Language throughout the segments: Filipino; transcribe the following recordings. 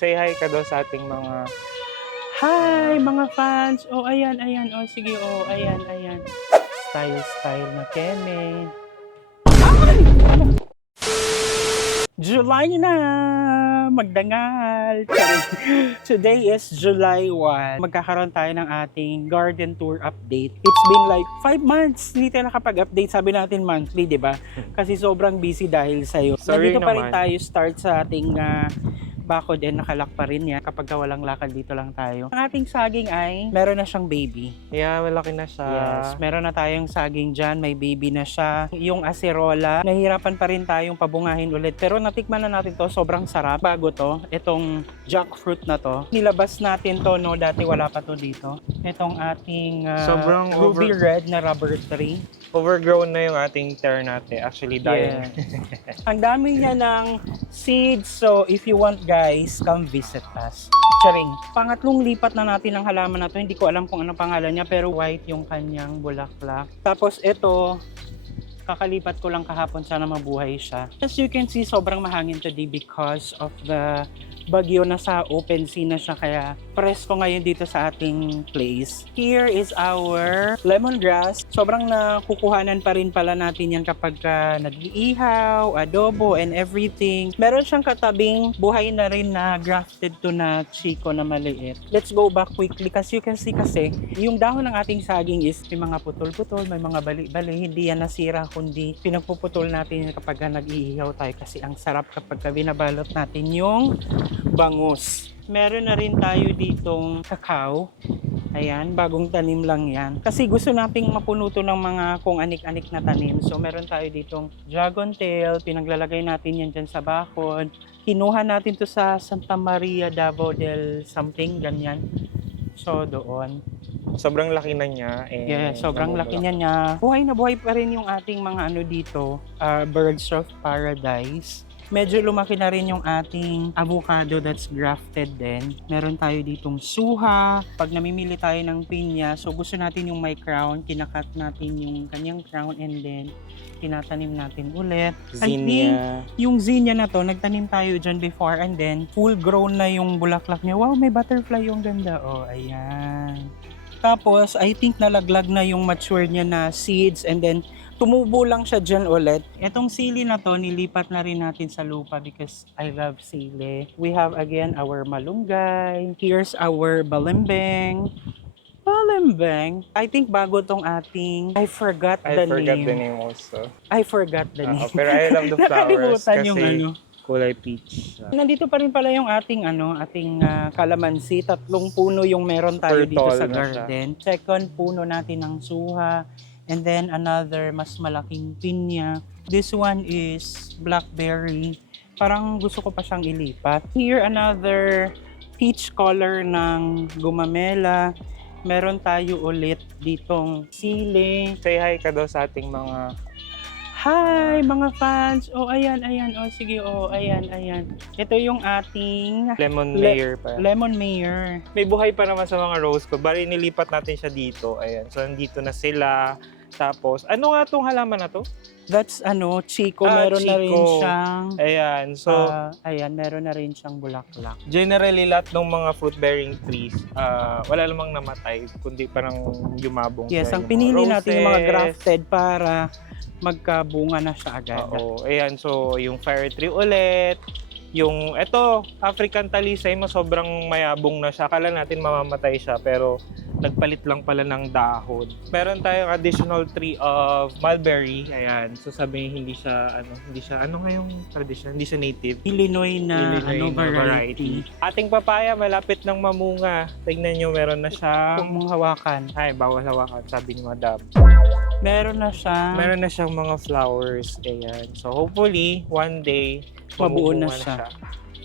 Say hi ka daw sa ating mga Hi mga fans! Oh, ayan, ayan. Oh, sige, oh, ayan, ayan. Style na keme. Ay! July na! Magdangal! Today is July 1. Magkakaroon tayo ng ating garden tour update. It's been like 5 months. Hindi tayo nakapag-update. Sabi natin monthly, di ba? Kasi sobrang busy dahil sa'yo. Sorry Nandito pa rin naman. tayo start sa ating bakod and nakalak pa rin yan kapag walang lakad dito lang tayo. Ang ating saging ay meron na siyang baby. Yeah, malaki na siya. Yes, meron na tayong saging dyan, may baby na siya. Yung acerola, nahihirapan pa rin tayong pabungahin ulit. Pero natikman na natin to, sobrang sarap. Bago to, itong jackfruit na to. Nilabas natin to, no, dati wala pa to dito. Itong ating Sobrang ruby red na rubber tree. Overgrown na yung ating tear natin. Actually, dying. Yeah. Ang dami niya ng seeds. So, if you want guys, come visit us. Charing. Pangatlong lipat na natin ang halaman na to. Hindi ko alam kung ano pangalan niya, pero white yung kanyang bulaklak. Tapos ito, kakalipat ko lang kahapon, sana mabuhay siya. As you can see, sobrang mahangin today because of the bagyo. Nasa open sea na siya, kaya presko ngayon dito sa ating place. Here is our lemongrass. Sobrang nakukuhanan pa rin pala natin yan kapag nag-iihaw, adobo, and everything. Meron siyang katabing buhay na rin na grafted to na chico na maliit. Let's go back quickly kasi you can see kasi yung dahon ng ating saging is may mga putol-putol, may mga bali-bali. Hindi yan nasira, kundi pinagpuputol natin yan kapag nag-iihaw tayo kasi ang sarap kapag binabalot natin yung bangus. Meron na rin tayo ditong kakao. Ayan, bagong tanim lang yan. Kasi gusto nating mapuno to ng mga kung anik-anik na tanim. So meron tayo ditong dragon tail. Pinaglalagay natin yan dyan sa bakod. Kinuha natin to sa Santa Maria Davao del something, ganyan. So doon. Sobrang laki na niya. Yeah, sobrang laki niya. Buhay na buhay pa rin yung ating mga ano dito, birds of paradise. Medyo lumaki na rin yung ating avocado that's grafted din. Meron tayo ditong suha. Pag namimili tayo ng pinya, so gusto natin yung may crown, kinakat natin yung kanyang crown and then tinatanim natin ulit. I think Zinnia. yung zinnia na to, nagtanim tayo dyan before and then full grown na yung bulaklak niya. Wow, may butterfly yung ganda. Oh, ayan. Tapos, I think nalaglag na yung mature niya na seeds and then tumubo lang siya dyan ulit. Etong sili na to, nilipat na rin natin sa lupa because I love sili. We have again our malunggay. Here's our balimbing. Balimbing. I think bago tong ating, I forgot the name. Also. I forgot the name. Pero I love the flowers Nakalimutan kasi yung ano. kulay peach. Nandito pa rin pala yung ating kalamansi. 3 puno yung meron tayo Super dito tall sa na siya. garden. Second puno natin ng suha. And then another mas malaking pinya. This one is blackberry. Parang gusto ko pa siyang ilipat. Here another peach color ng gumamela. Meron tayo ulit ditong sili. Say hi ka daw sa ating mga Hi mga fans! Oh, ayan, ayan. Oh, sige, oh, ayan, ayan. Ito yung ating lemon layer pa. lemon mayor. May buhay pa naman sa mga rose ko. Bali, nilipat natin siya dito. Ayan. So, nandito na sila. Tapos, ano nga tong halaman na to? That's chico. Meron na rin chico. siyang Ayan. So, ayan, meron na rin siyang bulaklak. generally, lahat ng mga fruit-bearing trees, wala lamang namatay, kundi parang yumabong. Yes, siya. ang Yung pinili mga natin yung mga roses. grafted para magkabunga na siya agad. Oo. Ayan. So, yung fire tree ulit. Yung, eto, African talisay mo, sobrang mayabong na siya. Akala natin mamamatay siya, pero nagpalit lang pala ng dahon. Meron tayong additional tree of mulberry. Ayan. So, sabihin hindi siya, ano nga yung tradition? Hindi siya native. Illinois na variety. Ating papaya, malapit ng mamunga. Tingnan nyo, meron na Huwag siyang... mong hawakan. Ay, bawal hawakan, sabi ni Madam. Meron na siyang Meron na siyang mga flowers. Ayan. So, hopefully, one day, Mabuo na mamumunga siya.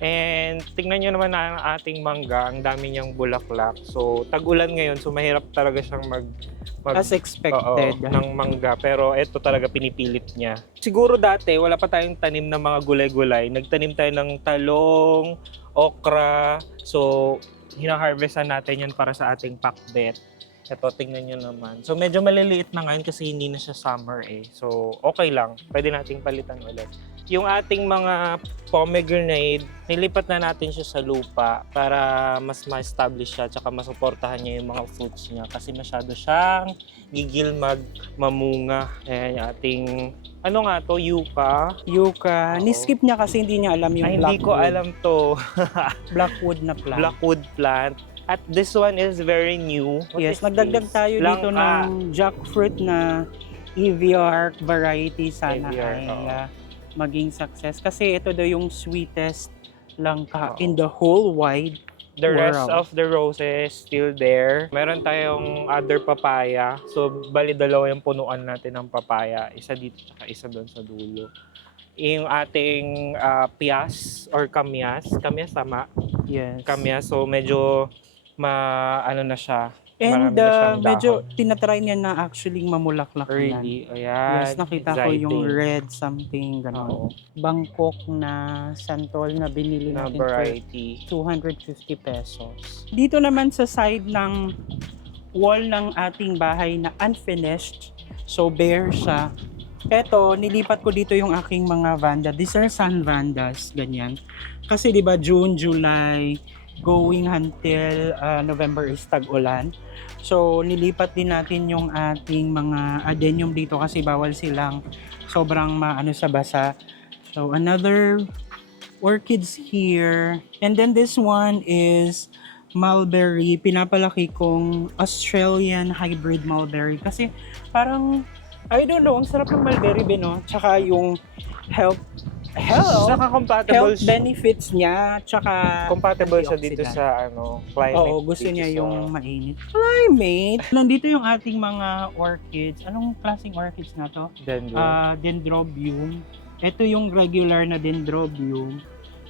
And tingnan nyo naman ang ating mangga, ang dami niyang bulaklak. So, tag-ulan ngayon, so mahirap talaga siyang as expected. ng mangga. Pero ito talaga pinipilit niya. Siguro dati, wala pa tayong tanim ng mga gulay-gulay. Nagtanim tayo ng talong, okra. So, hina-harvestan natin yan para sa ating pakbet. Ito, tingnan nyo naman. So, medyo maliliit na ngayon kasi hindi na siya summer eh. So, okay lang. Pwede nating palitan ulit. Yung ating mga pomegranate, nilipat na natin siya sa lupa para mas ma-establish siya tsaka masuportahan niya yung mga fruits niya kasi masyado siyang gigil mamunga. Ayan yung ating, ano nga to, yuca. Yucca. Oo. Ni-skip niya kasi hindi niya alam yung Ay, hindi ko blackwood. alam to. Blackwood na plant. Blackwood plant. At this one is very new. What Yes, is nagdagdag this? tayo dito Langka. ng jackfruit na EVR variety. Sana EVR, ay oo. maging success. Kasi ito daw yung sweetest langka Oo. in the whole wide The rest world. of the roses still there. Meron tayong other papaya. So, bali dalawa yung punuan natin ng papaya. Isa dito at isa doon sa dulo. Yung ating pias or kamyas. Kamyas, tama? Yes. Kamyas. So, medyo ano na siya. And Marami na siyang medyo dahon. tinatry niya na actually mamulaklak na. Early. Ayan. Yes, nakita ko yung Exciting. red something, gano'n. Oo. Bangkok na santol na binili Na natin for variety. 250 pesos. Dito naman sa side ng wall ng ating bahay na unfinished, so bare siya. Eto, nilipat ko dito yung aking mga vanda. These are sun vandas, ganyan. Kasi 'di ba June, July, going until November is tag-ulan. So, nilipat din natin yung ating mga adenium dito kasi bawal silang sobrang maano sa basa. So, another orchids here. And then this one is mulberry. Pinapalaki kong Australian hybrid mulberry. Kasi parang, I don't know, ang sarap ng mulberry, no? Tsaka yung health Saka compatible benefits niya, tsaka compatible siya dito antioxidant. sa climate. Oo, gusto dito niya sa- yung mainit. Climate! Nandito yung ating mga orchids. Anong klaseng orchids na to? Dendron. Dendrobium. Ito yung regular na dendrobium.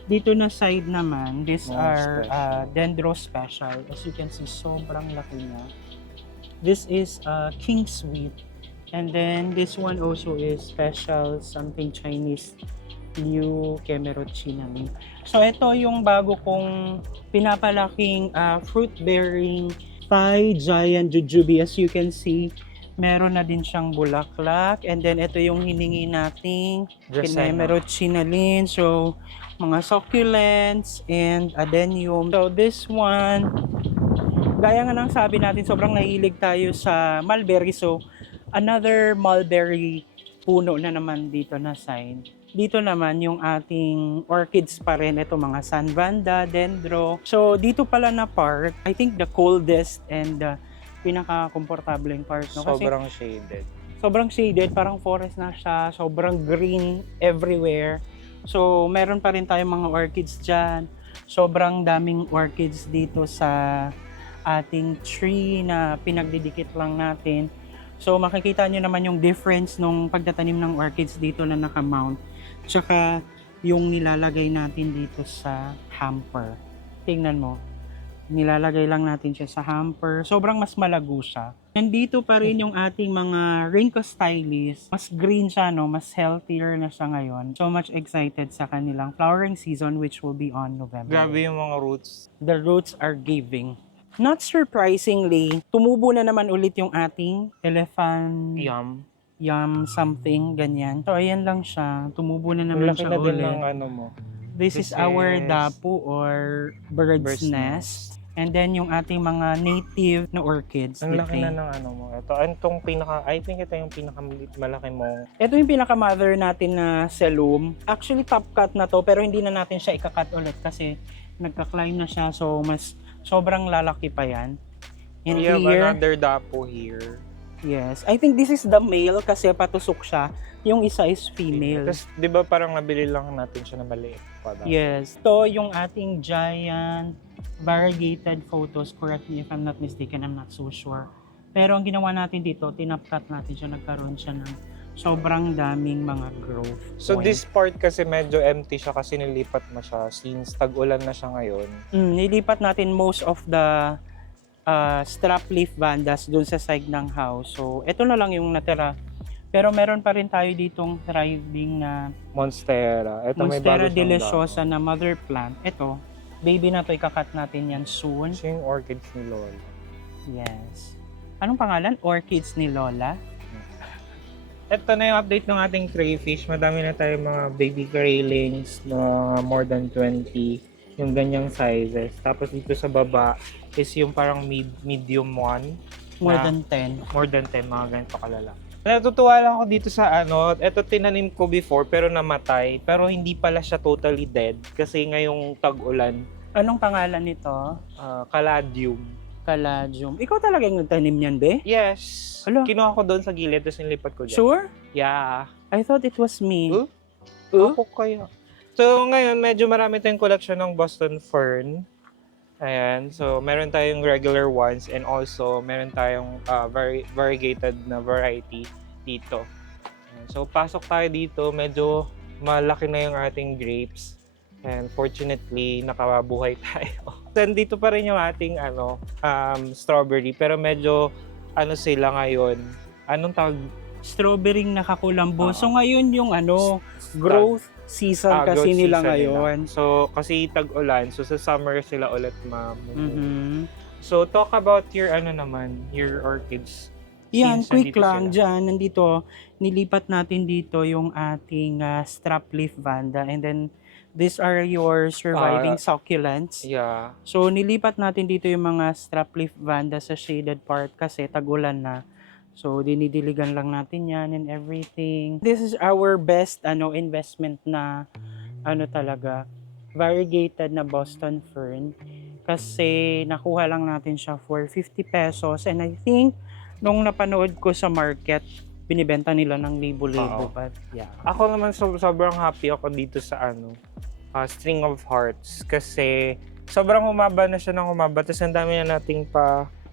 Dito na side naman, these Mga are special. dendro special. As you can see, sobrang laki niya. This is king sweet. And then this one also is special, something Chinese, Liu Kemerochinami. So ito yung bago kong pinapalaking fruit-bearing Thai giant jujube. As you can see, meron na din siyang bulaklak. And then ito yung hiningi nating Kemerochinalin. So mga succulents and adenium. So this one, gaya nga ng sabi natin, sobrang nahilig tayo sa mulberry. So another mulberry puno na naman dito na side. Dito naman yung ating orchids pa rin. Ito mga Sunvanda, Dendro. So dito pala na part, I think the coldest and pinaka-komportableng part. No? Kasi Sobrang shaded. sobrang shaded, parang forest na siya. Sobrang green everywhere. So meron pa rin tayong mga orchids dyan. Sobrang daming orchids dito sa ating tree na pinagdidikit lang natin. So makikita nyo naman yung difference nung pagtatanim ng orchids dito na naka-mount. Tsaka yung nilalagay natin dito sa hamper. Tingnan mo. Nilalagay lang natin siya sa hamper. Sobrang mas malago siya. Nandito pa rin yung ating mga Rinco Stylis. Mas green siya, no? Mas healthier na siya ngayon. So much excited sa kanilang flowering season which will be on November. Grabe yung mga roots. The roots are giving. Not surprisingly, tumubo na naman ulit yung ating elephant Yum. something, ganyan. So, ayan lang siya. Tumubo na Ang naman laki siya na din ulit. ng ano mo. This is our dapu or bird's nest. And then yung ating mga native na orchids. Ang laki Ito. na ng ano mo. Ito, itong I think ito yung pinakamalaki mo. Ito yung pinaka-mother natin na Selum. Actually, top cut na to, pero hindi na natin siya ika-cut ulit kasi nagka-climb na siya. So, mas sobrang lalaki pa yan. And We have here, another dapo here. yes. I think this is the male kasi patusok siya. Yung isa is female. Tapos, di ba parang nabili lang natin siya na maliit pa daw. Yes. Ito yung ating giant variegated photos. Correct me if I'm not mistaken. I'm not so sure. Pero ang ginawa natin dito, tinapkat natin siya. Nagkaroon siya ng sobrang daming mga growth. So point. this part kasi medyo empty siya kasi nilipat mo siya since tag-ulan na siya ngayon. Nilipat natin most of the strap leaf vandas dun sa side ng house. So, ito na lang yung natira. Pero meron pa rin tayo ditong thriving na Monstera. Ito may Monstera bago siyang deliciosa dahon. na mother plant. Ito, baby na to, ikakat natin yan soon. Siya yung orchids ni Lola. Yes. Anong pangalan? Orchids ni Lola? Ito na yung update ng ating crayfish. Madami na tayong mga baby graylings na more than 20. Yung ganyang sizes. Tapos dito sa baba is yung parang medium one. More Na- than 10. More than 10, mga ganito kalala. Natutuwa lang ako dito sa ano, eto tinanim ko before pero namatay. Pero hindi pala siya totally dead kasi ngayong tag-ulan, Anong pangalan nito? caladium. Caladium. Ikaw talaga yung nagtanim niyan, be? Yes. Hala. Kinuha ko doon sa gilid tapos nilipat ko dyan. Sure? Yeah. I thought it was me. Huh? Ako kaya. So ngayon medyo marami tayong collection ng Boston Fern. Ayan, so meron tayong regular ones and also meron tayong variegated na variety dito. Ayan, so pasok tayo dito, medyo malaki na yung ating grapes. And fortunately, nakabuhay tayo. Then dito pa rin yung ating strawberry pero medyo sila ngayon. Anong tawag? Strawberry nakakulambo. Oo. So ngayon yung growth season kasi Growth nila season ngayon. So kasi tag-ulan, so sa summer sila ulit Mhm. So talk about your your orchids. Yan, Since quick nandito lang sila. dyan. Nandito, nilipat natin dito yung ating strap leaf vanda. And then, these are your surviving succulents. Yeah. So, nilipat natin dito yung mga strap leaf vanda sa shaded part kasi tag-ulan na. So, dinidiligan lang natin yan and everything. This is our best investment na talaga variegated na Boston Fern. Kasi nakuha lang natin siya for 50 pesos. And I think, nung napanood ko sa market, binibenta nila ng libo-libo. Oo. But yeah. Ako naman sobrang happy ako dito sa String of Hearts kasi sobrang humaba na siya ng humaba tapos ang dami na nating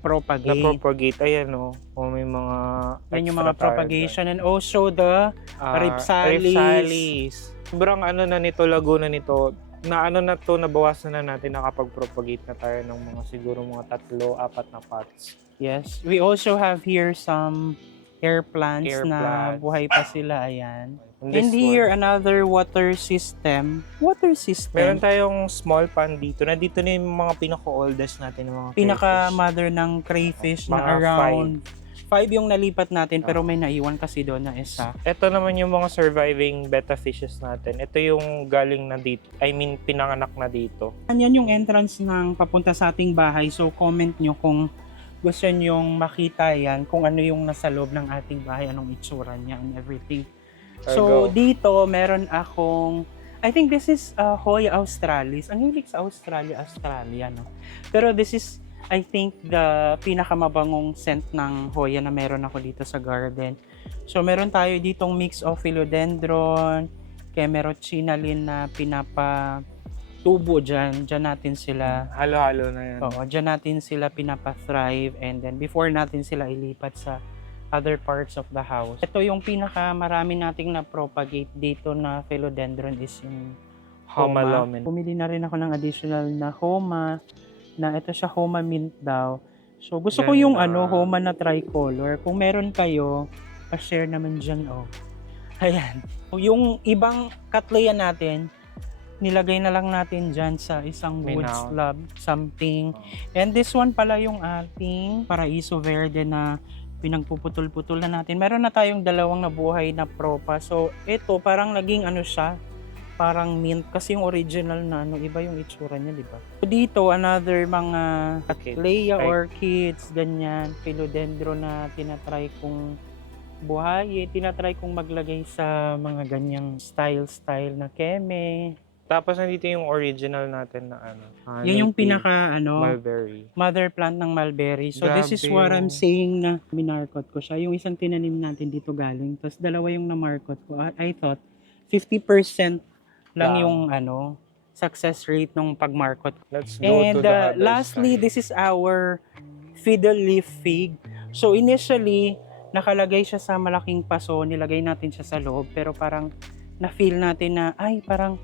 na-propagate. Ayan may mga Yan yung extra mga propagation. And also the Ripsalis. Ripsalis. Sobrang na nito, lago na nito. Nabawasan na natin nakapag-propagate na tayo ng mga siguro mga 3-4 na pots. Yes. We also have here some air plants Air na plants. buhay pa sila. Ayan. And this And here, another water system. meron System. tayong small pond dito. Nandito na yung mga pinaka-oldest natin ng mga crayfish. Pinaka-mother ng crayfish na Mga around 5 yung nalipat natin pero may naiwan kasi doon na isa. Ito naman yung mga surviving betta fishes natin. Ito yung galing na dito. Pinanganak na dito. Yan yung entrance ng papunta sa ating bahay. So comment nyo kung gusto nyong makita yan, kung ano yung nasa loob ng ating bahay, anong itsura niya and everything. So Go. dito meron akong, I think this is Hoya australis. Ang hilig sa Australia, no? Pero this is, I think, the pinakamabangong scent ng Hoya na meron ako dito sa garden. So meron tayo ditong mix of philodendron, Camerocinalin na pinapatubo dyan. Dyan natin sila, Halo-halo na yan. dyan natin sila pinapa-thrive and then before natin sila ilipat sa other parts of the house. Ito yung pinakamarami nating na-propagate dito na philodendron is yung Homa Homa. lumen. Pumili na rin ako ng additional na Homa, na ito siya Homa mint daw. So gusto ko yung Ganda. Homa na tricolor. Kung meron kayo, pa-share naman dyan, Ayan. Yung ibang cattleya natin, nilagay na lang natin dyan sa isang wood Minaw. slab, something. And this one pala yung ating Paraiso Verde na pinagpuputol-putol na natin. Meron na tayong dalawang nabuhay na propa. So, ito parang naging siya, parang mint. Kasi yung original na iba yung itsura niya, di ba? So, dito, another mga Cattleya Ay. orchids, ganyan, philodendron na tinatry kong buhay. Tinatry kong maglagay sa mga ganyang style na keme. Tapos nandito yung original natin na Yan yung native pinaka mulberry. mother plant ng mulberry. So this is Grabe what yung- I'm saying na minarkot ko siya. Yung isang tinanim natin dito galing. Tapos dalawa yung namarkot ko. I thought 50% lang Lang. yung success rate ng pagmarkot. Let's go And to the other lastly, side. this is our fiddle leaf fig. So initially, nakalagay siya sa malaking paso. Nilagay natin siya sa loob. Pero parang na-feel natin na parang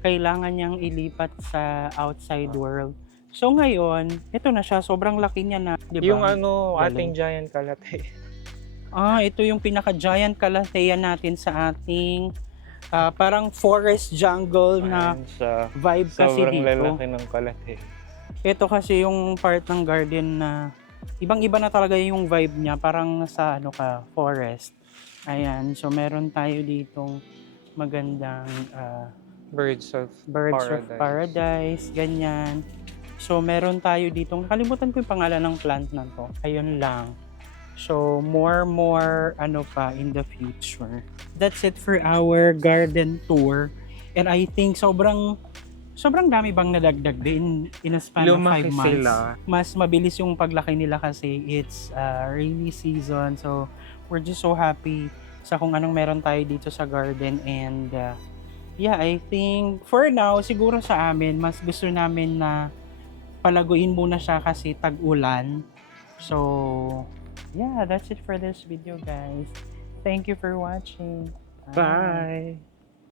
kailangan niyang ilipat sa outside world. So ngayon, ito na siya, sobrang laki niya na, 'di ba? Yung Galing. ating giant kalate. Ito yung pinaka-giant calathea natin sa ating parang forest jungle na Ayan siya. vibe kasi Sobrang dito. lalaki ng kalate. Ito kasi yung part ng garden na ibang-iba na talaga yung vibe niya, parang nasa forest. Ayan, so meron tayo ditong magandang Birds of birds of paradise, ganyan. So meron tayo ditong, nakalimutan ko yung pangalan ng plant na to. Ayun lang. So more ano pa in the future. That's it for our garden tour. And I think sobrang dami bang nadagdag din in a span of 5 Lumaki months. sila. Mas mabilis yung paglaki nila kasi it's rainy season. So we're just so happy sa kung anong meron tayo dito sa garden. And yeah, I think for now, siguro sa amin, mas gusto namin na palaguin muna siya kasi tag-ulan. So yeah, that's it for this video, guys. Thank you for watching. Bye!